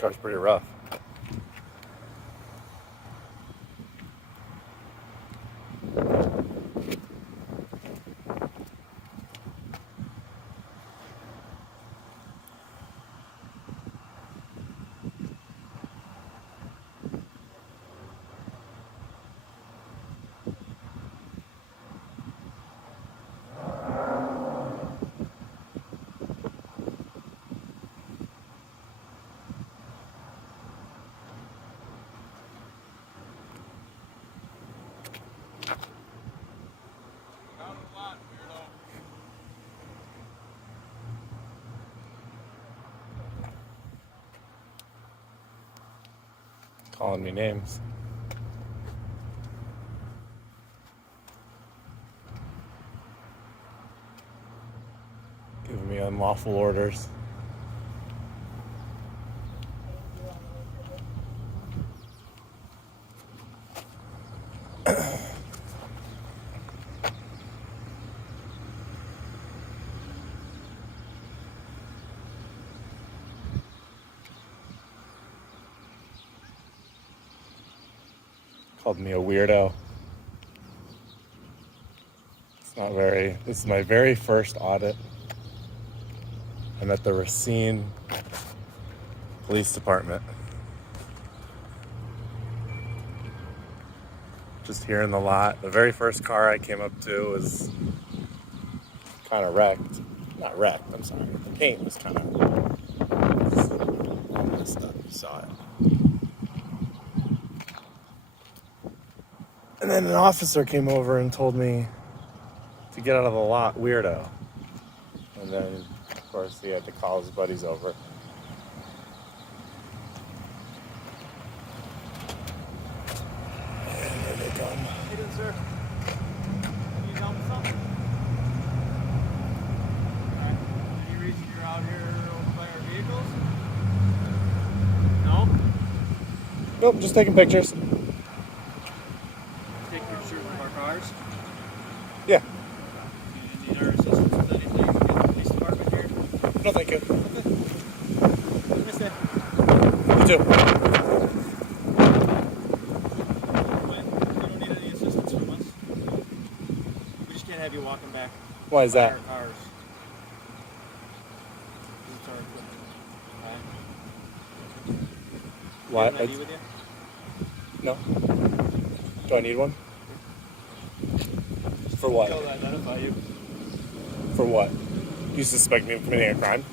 Car's pretty rough. Calling me names. Giving me unlawful orders. Called me a weirdo. This is my very first audit. I'm at the Racine Police Department. Just here in the lot. The very first car I came up to was kind of wrecked. Not wrecked, I'm sorry. The paint was kind of messed up. You saw it. And then an officer came over and told me to get out of the lot, weirdo. And then, of course, he had to call his buddies over. And there they come. How you doing, sir? You down with something? Alright. Any reason you're out here over by our vehicles? No? Nope, just taking pictures. Take pictures of our cars? Yeah. Do you need our assistance with anything? Get the police department here? No, thank you. Okay. Miss that. You too. You don't need any assistance from us. We just can't have you walking back Why is by that? our cars. It's our equipment. Alright? Why? You have an ID with you? No. Do I need one? For what? They'll identify you. For what? You suspect me of committing a crime?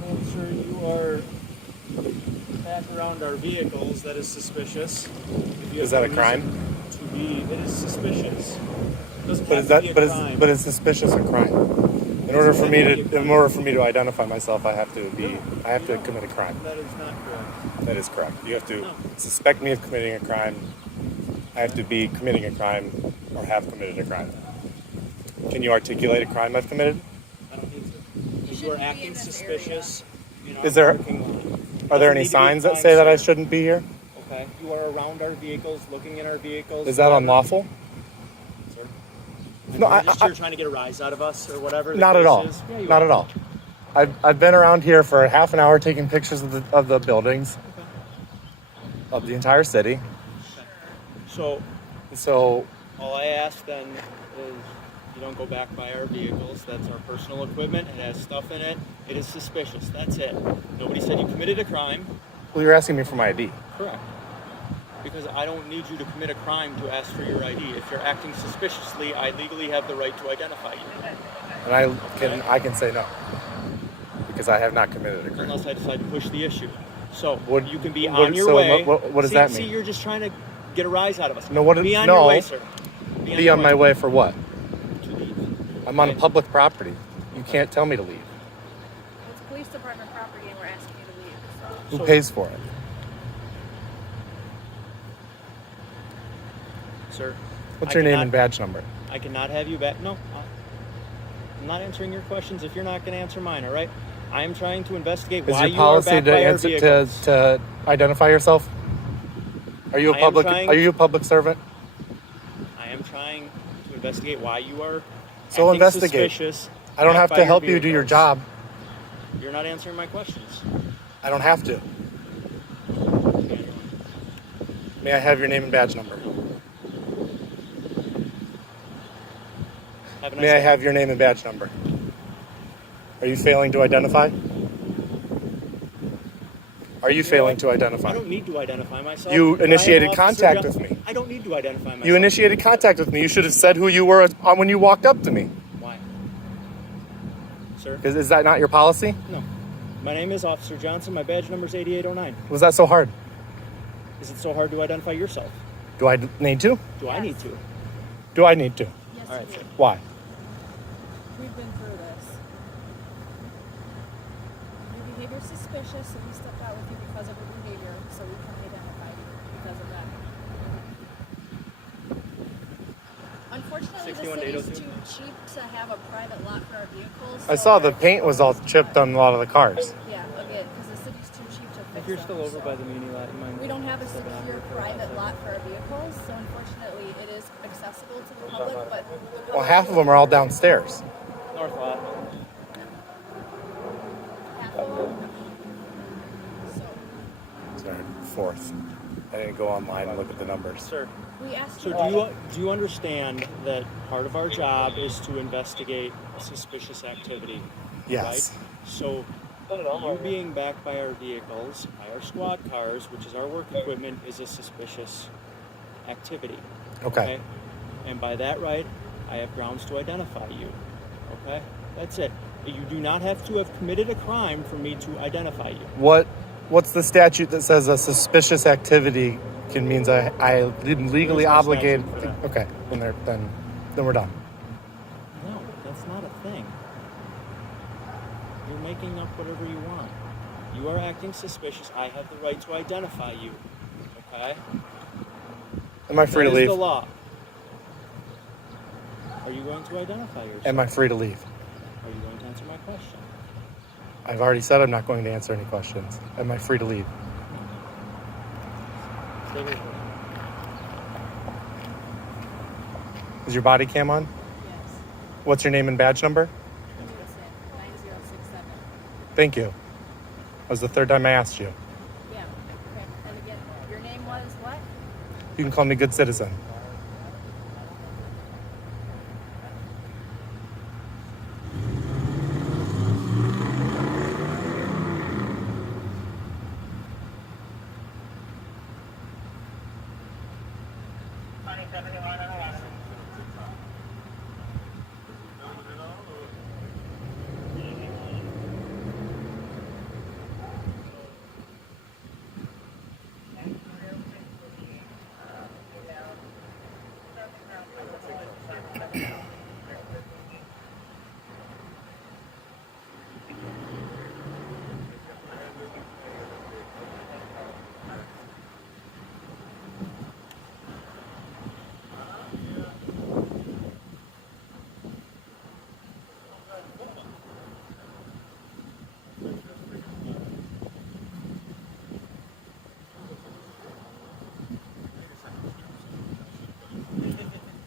Well, sir, you are back around our vehicles. That is suspicious. If you Is have that a no crime? reason to be, it is suspicious. It doesn't But have is to that be a but crime. is suspicious a crime? In order for me to identify myself, I have to commit a crime. That is not correct. That is correct. You have to No. suspect me of committing a crime. I have to be committing a crime or have committed a crime. Can you articulate a crime I've committed? I don't need to. You are acting suspicious. Is there- Are there any signs that say that I shouldn't be here? Okay. You are around our vehicles, looking in our vehicles. Is that unlawful? Sir? No, You're just here trying to get a rise out of us or whatever. Not at all. Yeah, you Not are. at all. I've been around here for half an hour taking pictures of the buildings, Okay. of the entire city. So So all I ask then is you don't go back by our vehicles. That's our personal equipment. It has stuff in it. It is suspicious. That's it. Nobody said you committed a crime. well, you're asking me for my ID. Correct. Because I don't need you to commit a crime to ask for your ID. If you're acting suspiciously, I legally have the right to identify you. And I can say no. Because I have not committed a crime. Unless I decide to push the issue. So you can be what- on your so way. what does that mean? See, you're just trying to get a rise out of us. No, Be on your way, sir. Be on my way for what? To leave. I'm on Okay. public property. You can't tell me to leave. It's police department property and we're asking you to leave. Who So- pays for it? Sir. What's I your name cannot- and badge number? I cannot have you back. No. I'm not answering your questions if you're not going to answer mine, all right? I am trying to investigate Is why your you are policy back to by our answer vehicles. to identify yourself? Are you a I am public trying- Are you a public servant? I am trying to investigate why you are So acting investigate. suspicious. I don't back have by to your help you do your vehicles. job. You're not answering my questions. I don't have to. May I have your name and badge number? Have a nice May I day. have your name and badge number? Are you failing to identify? Are you failing to I identify? don't need to identify myself. You but I am initiated Officer contact Johnson. with me. I don't need to identify myself. You initiated contact with me. You should have said who you were when you walked up to me. Why? Sir? Is that not your policy? No. My name is Officer Johnson. My badge number is 8809. Was that so hard? Is it so hard to identify yourself? Do I need to? Do I need to? Do I need to? Yes, All right, you sir. do. Why? We've been through this. Your behavior's suspicious, so we stepped out with you because of your behavior, so we can identify you because of that. Unfortunately, the 61 city's 802. too cheap to have a private lot for our vehicles. I so saw the they're paint was all exposed. chipped on a lot of the cars. Yeah, again, because the city's too cheap to fix If you're them, still over so. by the muni lot, you mind? We don't have a stepping out secure here for a private second? lot for our vehicles, so unfortunately it is accessible to the public, but the Well, public half of them are all downstairs. North lot. half of them. So Sorry, fourth. I didn't go online and look at the numbers. Sir. we asked So do you understand that part of our job is to investigate suspicious activity? Yes. Right? So you being back by our vehicles, by our squad cars, which is our work equipment, is a suspicious activity. Okay. And by that right, I have grounds to identify you. Okay? That's it. You do not have to have committed a crime for me to identify you. What's the statute that says a suspicious activity means I'm legally There's no obligated? statute for that. Okay, then we're done. No, that's not a thing. You're making up whatever you want. You are acting suspicious. I have the right to identify you. Okay? Am I free to That is leave? the law. Are you going to identify yourself? Am I free to leave? Are you going to answer my question? I've already said I'm not going to answer any questions. Am I free to leave? Stay with me. Is your body cam on? yes, What's your name and badge number? 9067. Thank you. That was the third time I asked you. Yeah. Okay. And again, your name was what? You can call me good citizen.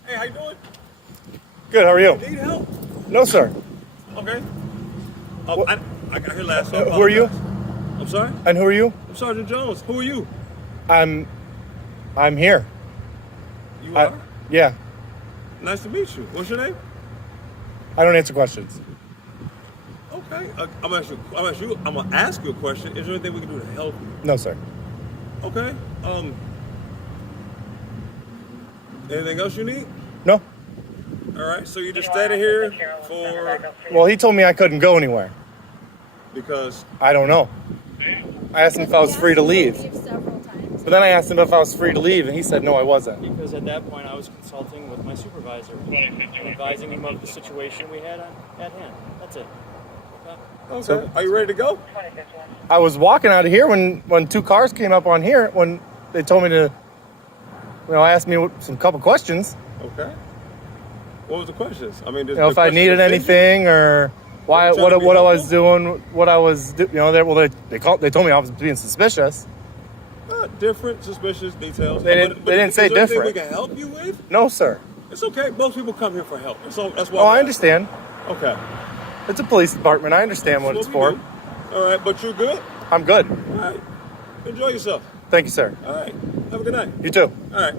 Hey, how you doing? Good, how are you? Need help? No, sir. Okay. Oh, What- I got here last. So I Who are you? apologize. I'm sorry. And who are you? I'm Sergeant Jones. Who are you? I'm here. You are. Yeah. Nice to meet you. What's your name? I don't answer questions. Okay. I'm gonna ask you a question. Is there anything we can do to help you? No, sir. Okay. Anything else you need? No. All right. So you're just standing here for Well, he told me I couldn't go anywhere. because I don't know. I asked him if I was free to leave. Several times. But then I asked him if I was free to leave, and he said no, I wasn't. Because at that point I was consulting with my supervisor and advising him of the situation we had at hand. That's it. Okay? Okay. Are you ready to go? I was walking out of here when two cars came up on here when they told me to, ask me some couple questions. Okay. What was the questions? I mean, If I needed anything or why, You trying to be what I was helpful? doing, what I was, they told me I was being suspicious. Different, suspicious details. They didn't say is there anything different. we can help you with? No, sir. It's okay. Most people come here for help. So that's why. Oh, I'm I understand. asking. Okay. It's a police department. I understand what That's it's we for. do. All right, but you're good. I'm good. All right. Enjoy yourself. Thank you, sir. All right. Have a good night. You too. All right.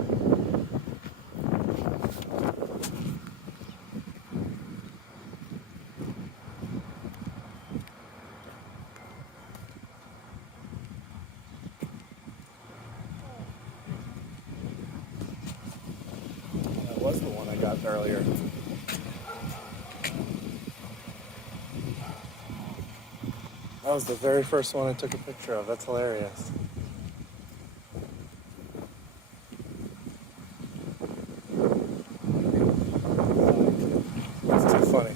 That was the one I got earlier. That was the very first one I took a picture of. That's hilarious. That's too funny.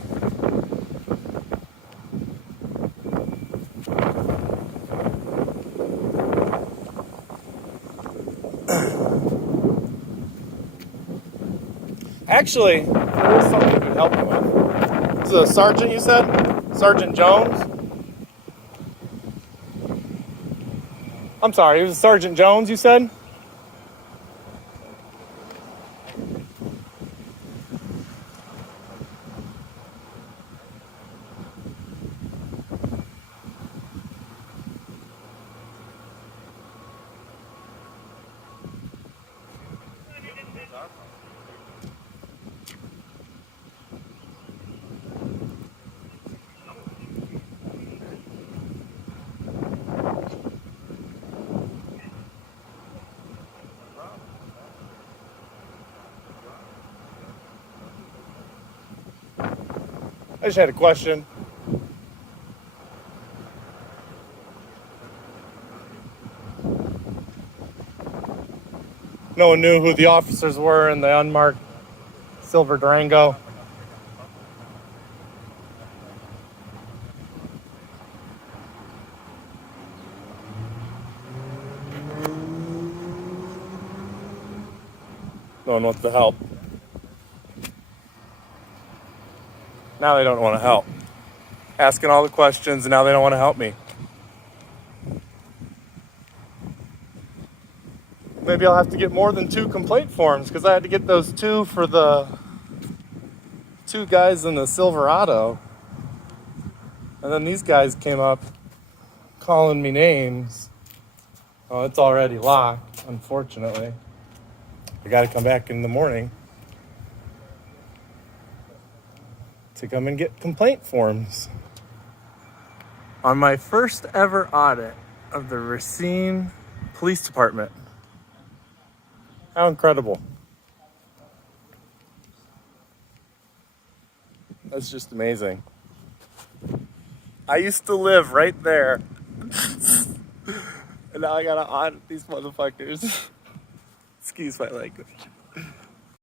Actually, there is something you could help me with. This is a sergeant, you said? Sergeant Jones? I'm sorry, it was Sergeant Jones, you said? I just had a question. No one knew who the officers were in the unmarked silver Durango. No one wants to help. Now they don't want to help. Asking all the questions, and now they don't want to help me. Maybe I'll have to get more than 2 complaint forms, because I had to get those 2 for the 2 guys in the Silverado. And then these guys came up calling me names. Oh, it's already locked, unfortunately. I got to come back in the morning to come and get complaint forms. On my first ever audit of the Racine Police Department. How incredible. That's just amazing. I used to live right there. And now I gotta audit these motherfuckers. Excuse my language.